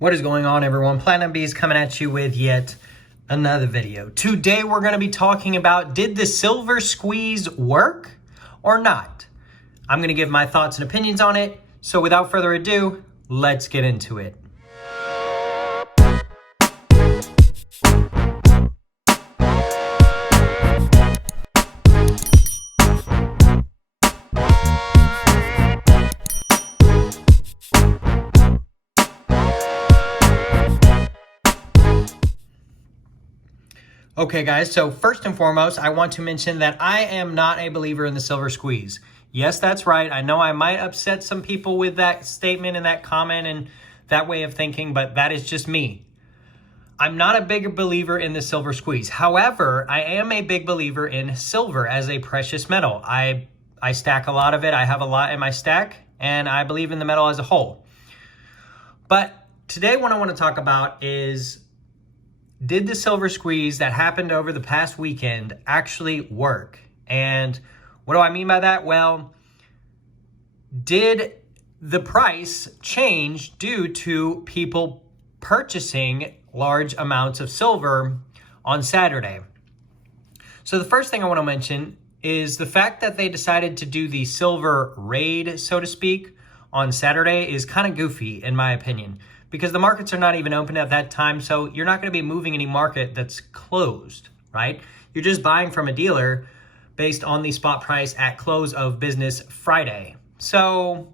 What is going on, everyone? Platinum B is coming at you with yet another video. Today we're going to be talking about, did the silver squeeze work or not? I'm going to give my thoughts and opinions on it. So without further ado, let's get into it. Okay, guys, so first and foremost, I want to mention that I am not a believer in the silver squeeze. Yes, that's right. I know I might upset some people with that statement and that comment and that way of thinking, but that is just me. I'm not a big believer in the silver squeeze. However, I am a big believer in silver as a precious metal. I stack a lot of it. I have a lot in my stack, and I believe in the metal as a whole. But today what I want to talk about is, did the silver squeeze that happened over the past weekend actually work? And what do I mean by that? Well, did the price change due to people purchasing large amounts of silver on Saturday? So the first thing I want to mention is the fact that they decided to do the silver raid, so to speak, on Saturday is kind of goofy, in my opinion, because the markets are not even open at that time. So you're not going to be moving any market that's closed, right? You're just buying from a dealer based on the spot price at close of business Friday. So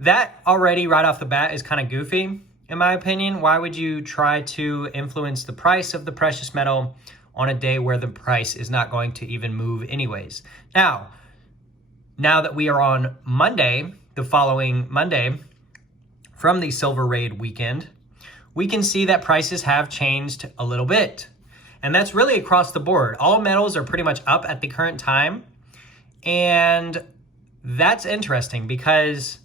that already right off the bat is kind of goofy, in my opinion. Why would you try to influence the price of the precious metal on a day where the price is not going to even move anyways? Now that we are on Monday, the following Monday, from the silver raid weekend, we can see that prices have changed a little bit. And that's really across the board. All metals are pretty much up at the current time. And that's interesting because,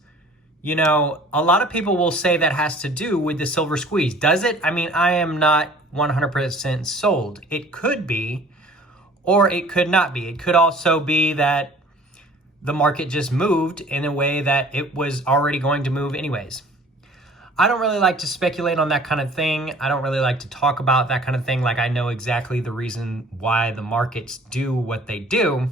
you know, a lot of people will say that has to do with the silver squeeze. Does it? I mean, I am not 100% sold. It could be, or it could not be. It could also be that the market just moved in a way that it was already going to move anyways. I don't really like to speculate on that kind of thing. I don't really like to talk about that kind of thing like I know exactly the reason why the markets do what they do.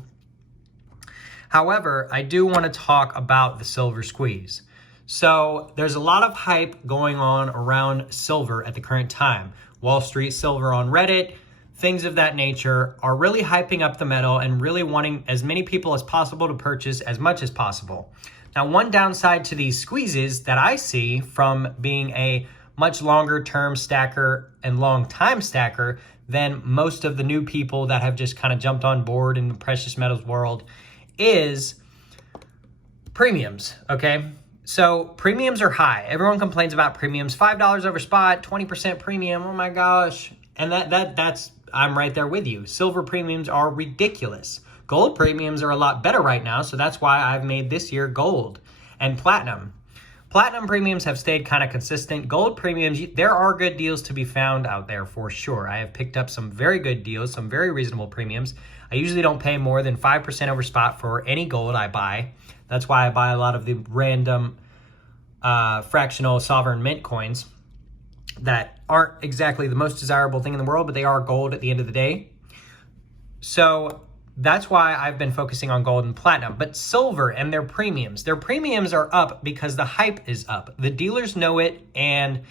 However, I do want to talk about the silver squeeze. So there's a lot of hype going on around silver at the current time. Wall Street Silver on Reddit, things of that nature are really hyping up the metal and really wanting as many people as possible to purchase as much as possible. Now, one downside to these squeezes that I see from being a much longer term stacker and long time stacker than most of the new people that have just kind of jumped on board in the precious metals world is premiums, okay? So premiums are high. Everyone complains about premiums. $5 over spot, 20% premium, oh my gosh. And that's I'm right there with you. Silver premiums are ridiculous. Gold premiums are a lot better right now, so that's why I've made this year gold and platinum. Platinum premiums have stayed kind of consistent. Gold premiums, there are good deals to be found out there for sure. I have picked up some very good deals, some very reasonable premiums. I usually don't pay more than 5% over spot for any gold I buy. That's why I buy a lot of the random fractional sovereign mint coins that aren't exactly the most desirable thing in the world, but they are gold at the end of the day. So that's why I've been focusing on gold and platinum. But silver and their premiums are up because the hype is up. The dealers know it, and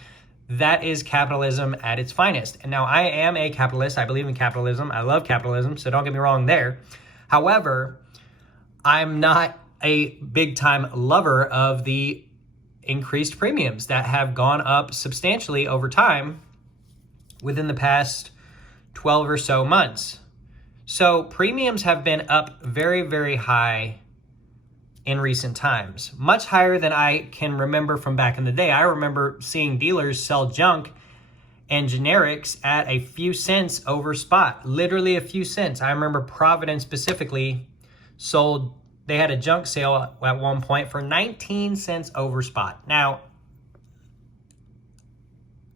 that is capitalism at its finest. And now I am a capitalist. I believe in capitalism. I love capitalism, so don't get me wrong there. However, I'm not a big time lover of the increased premiums that have gone up substantially over time within the past 12 or so months. So premiums have been up very, very high in recent times, much higher than I can remember from back in the day. I remember seeing dealers sell junk and generics at a few cents over spot, literally a few cents. I remember Providence specifically sold, they had a junk sale at one point for 19 cents over spot. Now,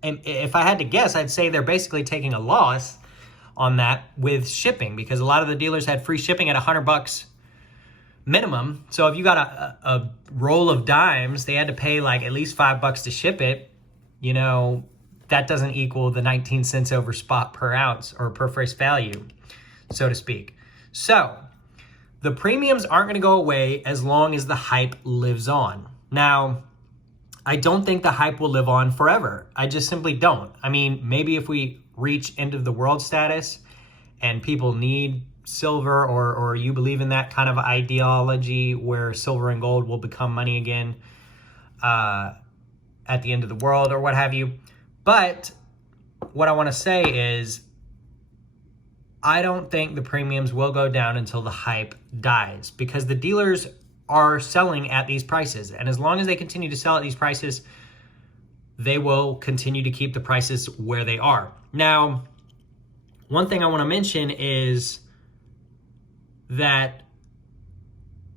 and if I had to guess, I'd say they're basically taking a loss on that with shipping, because a lot of the dealers had free shipping at $100 minimum. So if you got a roll of dimes, they had to pay like at least $5 to ship it. you know, that doesn't equal the 19 cents over spot per ounce or per face value, so to speak. So the premiums aren't going to go away as long as the hype lives on. Now, I don't think the hype will live on forever. I just simply don't. I mean, maybe if we reach end of the world status and people need silver, or you believe in that kind of ideology where silver and gold will become money again at the end of the world or what have you. But what I want to say is I don't think the premiums will go down until the hype dies, because the dealers are selling at these prices. And as long as they continue to sell at these prices, they will continue to keep the prices where they are. Now, one thing I want to mention is that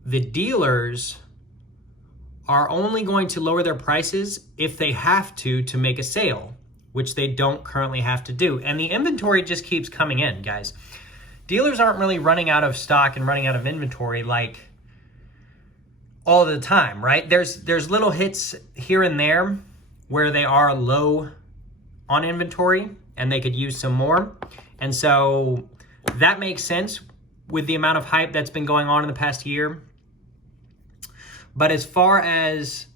the dealers are only going to lower their prices if they have to make a sale, which they don't currently have to do. And the inventory just keeps coming in, guys. Dealers aren't really running out of stock and running out of inventory like all the time, right? There's little hits here and there where they are low on inventory and they could use some more. And so that makes sense with the amount of hype that's been going on in the past year. But as far as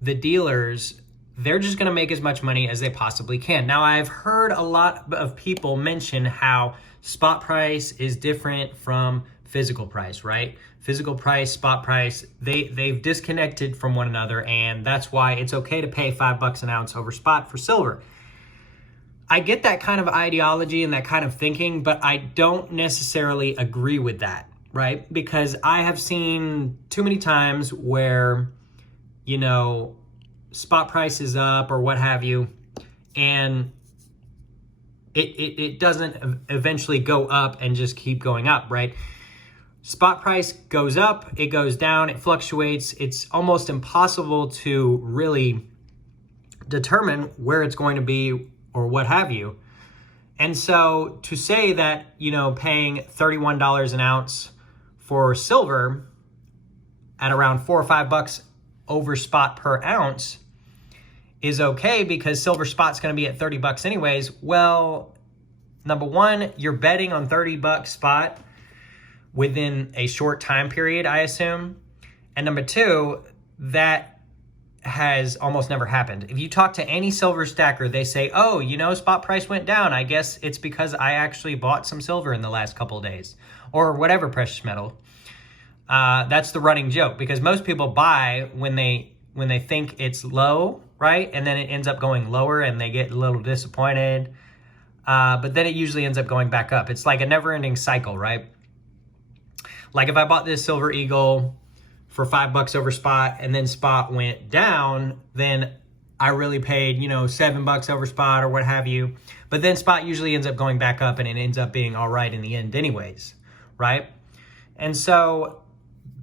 the dealers, they're just going to make as much money as they possibly can. Now, I've heard a lot of people mention how spot price is different from physical price, right? Physical price, spot price, they've disconnected from one another, and that's why it's okay to pay $5 an ounce over spot for silver. I get that kind of ideology and that kind of thinking, but I don't necessarily agree with that, right? Because I have seen too many times where, you know, spot price is up or what have you, and it doesn't eventually go up and just keep going up, right? Spot price goes up, it goes down, it fluctuates. It's almost impossible to really determine where it's going to be or what have you. And so to say that, you know, paying $31 an ounce for silver at around $4 or $5 over spot per ounce is okay because silver spot's going to be at $30 anyways. Well, number one, you're betting on $30 spot within a short time period, I assume. And number two, that has almost never happened. If you talk to any silver stacker, they say, oh, you know, spot price went down. I guess it's because I actually bought some silver in the last couple of days, or whatever precious metal. That's the running joke, because most people buy when they think it's low, right? And then it ends up going lower and they get a little disappointed. But then it usually ends up going back up. It's like a never-ending cycle, right? Like if I bought this Silver Eagle for $5 over spot and then spot went down, then I really paid, you know, $7 over spot or what have you. But then spot usually ends up going back up and it ends up being all right in the end anyways, right? And so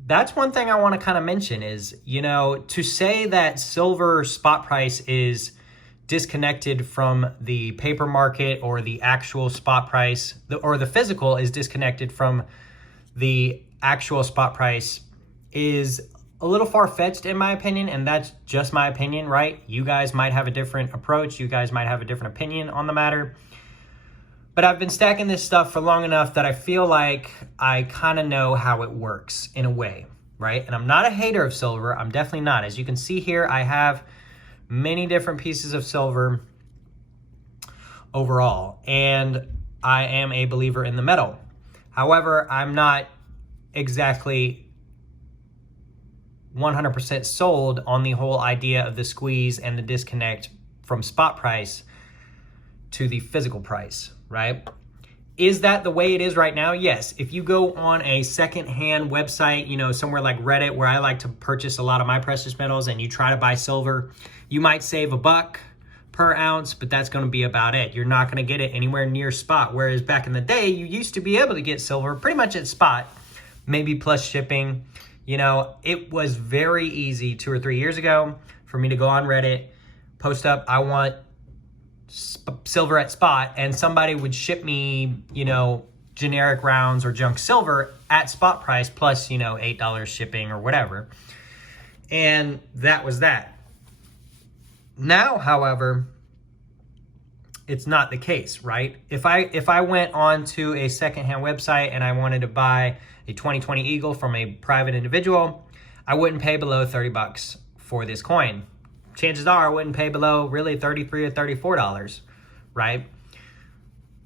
that's one thing I want to kind of mention is, you know, to say that silver spot price is disconnected from the paper market or the actual spot price, or the physical is disconnected from the actual spot price is a little far-fetched in my opinion, and that's just my opinion, right? You guys might have a different approach. You guys might have a different opinion on the matter. But I've been stacking this stuff for long enough that I feel like I kind of know how it works in a way, right? And I'm not a hater of silver. I'm definitely not. As you can see here, I have many different pieces of silver overall, and I am a believer in the metal. However, I'm not exactly 100% sold on the whole idea of the squeeze and the disconnect from spot price to the physical price, right? Is that the way it is right now? Yes. If you go on a secondhand website, you know, somewhere like Reddit, where I like to purchase a lot of my precious metals, and you try to buy silver, you might save $1 per ounce, but that's going to be about it. You're not going to get it anywhere near spot. Whereas back in the day, you used to be able to get silver pretty much at spot, maybe plus shipping. You know, it was very easy 2 or 3 years ago for me to go on Reddit, post up, I want silver at spot, and somebody would ship me, you know, generic rounds or junk silver at spot price plus, you know, $8 shipping or whatever. And that was that. Now, however, it's not the case, right? If I went on to a secondhand website and I wanted to buy a 2020 Eagle from a private individual, I wouldn't pay below 30 bucks for this coin. Chances are I wouldn't pay below really $33 or $34, right?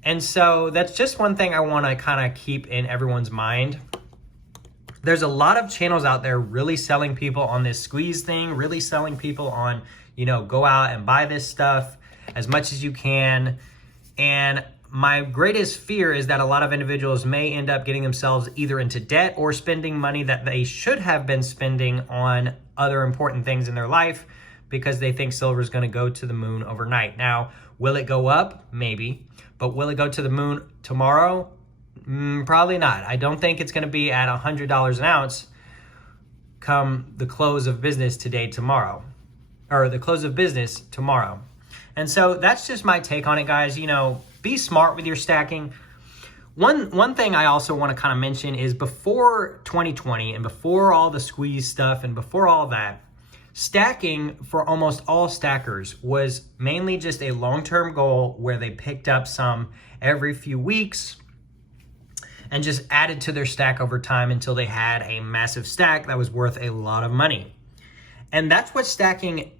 And so that's just one thing I want to kind of keep in everyone's mind. There's a lot of channels out there really selling people on this squeeze thing, really selling people on, go out and buy this stuff as much as you can. And my greatest fear is that a lot of individuals may end up getting themselves either into debt or spending money that they should have been spending on other important things in their life because they think silver is going to go to the moon overnight. Now, will it go up? Maybe. But will it go to the moon tomorrow? Probably not. I don't think it's going to be at $100 an ounce come the close of business tomorrow. And so that's just my take on it, guys. Be smart with your stacking. One thing I also want to kind of mention is before 2020 and before all the squeeze stuff and before all that, stacking for almost all stackers was mainly just a long-term goal where they picked up some every few weeks and just added to their stack over time until they had a massive stack that was worth a lot of money. And that's what stacking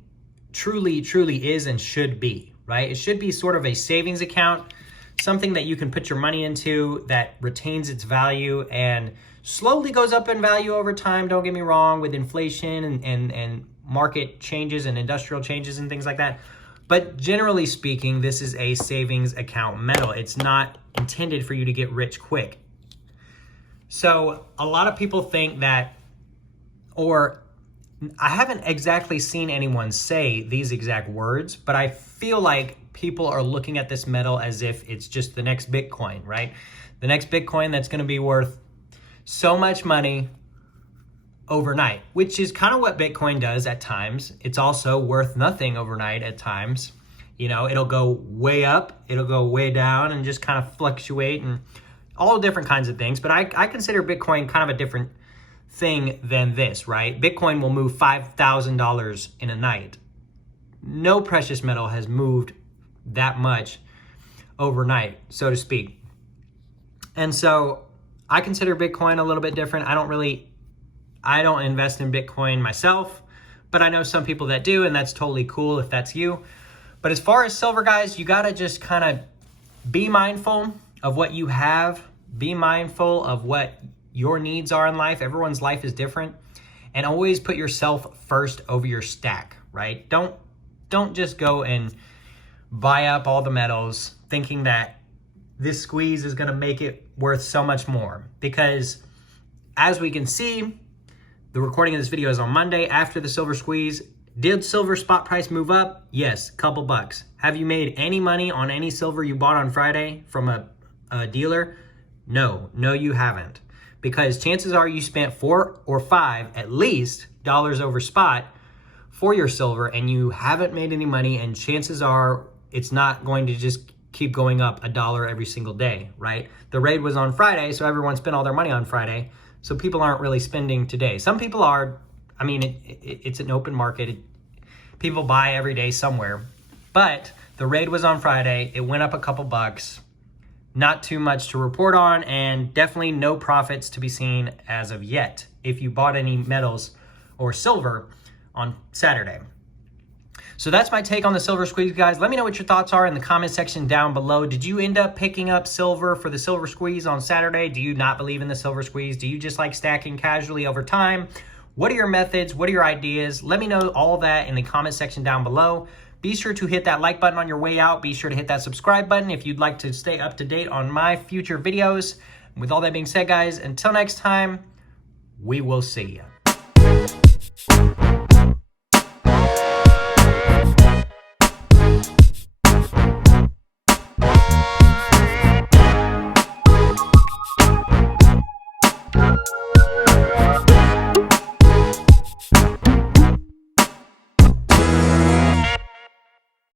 truly is and should be, right? It should be sort of a savings account, something that you can put your money into that retains its value and slowly goes up in value over time. Don't get me wrong, with inflation and market changes and industrial changes and things like that. But generally speaking, this is a savings account metal. It's not intended for you to get rich quick. So a lot of people think that, or I haven't exactly seen anyone say these exact words, but I feel like people are looking at this metal as if it's just the next Bitcoin, right? The next Bitcoin that's going to be worth so much money overnight, which is kind of what Bitcoin does at times. It's also worth nothing overnight at times. It'll go way up, it'll go way down and just kind of fluctuate and all different kinds of things. But I consider Bitcoin kind of a different thing than this, right? Bitcoin will move $5,000 in a night. No precious metal has moved that much overnight, so to speak. And so I consider Bitcoin a little bit different. I don't invest in Bitcoin myself, but I know some people that do, and that's totally cool if that's you. But as far as silver, guys, you got to just kind of be mindful of what you have. Be mindful of what your needs are in life. Everyone's life is different. And always put yourself first over your stack, right? Don't just go and buy up all the metals thinking that this squeeze is going to make it worth so much more. Because as we can see, the recording of this video is on Monday after the silver squeeze. Did silver spot price move up? Yes, couple bucks. Have you made any money on any silver you bought on Friday from a dealer? No, you haven't. Because chances are you spent $4 or $5 at least dollars over spot for your silver and you haven't made any money, and chances are it's not going to just keep going up $1 every single day, right? The raid was on Friday, so everyone spent all their money on Friday. So people aren't really spending today. Some people are. I mean, it's an open market. People buy every day somewhere. But the raid was on Friday. It went up a couple bucks. Not too much to report on, and definitely no profits to be seen as of yet if you bought any metals or silver on Saturday. So that's my take on the silver squeeze, guys. Let me know what your thoughts are in the comment section down below. Did you end up picking up silver for the silver squeeze on Saturday? Do you not believe in the silver squeeze? Do you just like stacking casually over time? What are your methods? What are your ideas? Let me know all that in the comment section down below. Be sure to hit that like button on your way out. Be sure to hit that subscribe button if you'd like to stay up to date on my future videos. With all that being said, guys, until next time, we will see you.